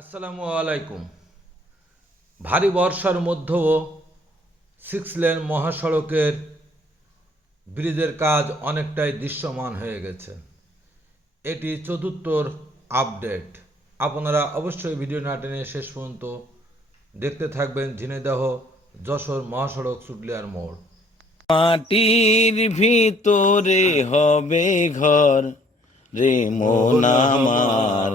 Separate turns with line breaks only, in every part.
আসসালামু আলাইকুম। ভারী বর্ষার মধ্যেও সিক্স লেন মহাসড়কের ব্রিজের কাজ অনেকটাই দৃশ্যমান হয়ে গেছে। এটি চতুর্থর আপডেট। আপনারা অবশ্যই ভিডিও না টেনে শেষ পর্যন্ত দেখতে থাকবেন ঝিনাইদহ যশোর মহাসড়ক সুটলিয়ার মোড়।
মাটির ভিতরে হবে ঘর রে মন আমার।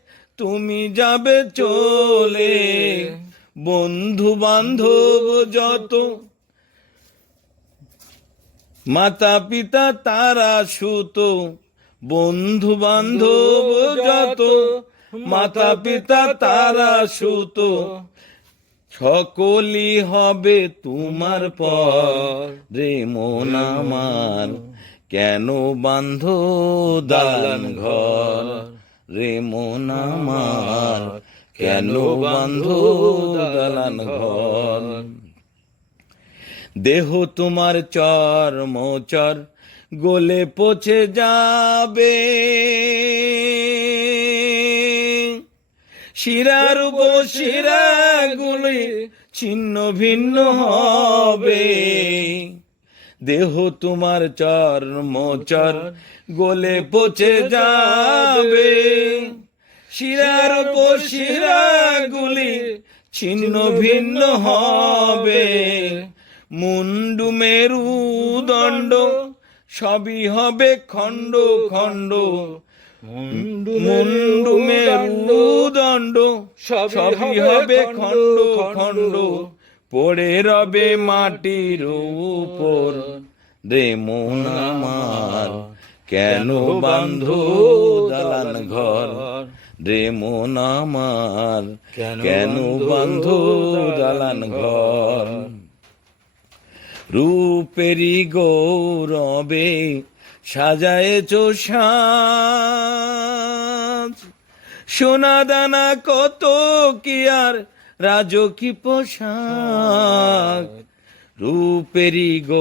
তুমি যাবে চলে। বন্ধু বান্ধব যত। মাতা পিতা তারা সুত। বন্ধু বান্ধব যত। মাতা পিতা তারা সুত। সকলই হবে তোমার পর। রে মন আমার কেন বান্ধ দালান ঘর? রে মন আমার কেন বান্ধ দালান ঘর? দেহ তোমার চর মোচর গোলে পচে যাবে। শিরার শিরাগুলি ছিন্ন ভিন্ন হবে। দেহ তোমার চর মোচর গোলে পচে যাবে। শিরার শিরাগুলি ছিন্ন ভিন্ন হবে। মুন্ডু মেরু দণ্ড সবই হবে খণ্ড খণ্ড। মুন্ডু মেরু দণ্ড সবই হবে খণ্ড। খণ্ড। পড়ে রবে মাটির উপর রে মন আমার। কেন বান্ধু দালান ঘর? রে মন আমার। কেন বান্ধু দালান ঘর? রূপেরি গৌরবে সাজায়েছ সাজ। সোনা দানা কত কি আর রাজকি পোশাক রূপেরি গো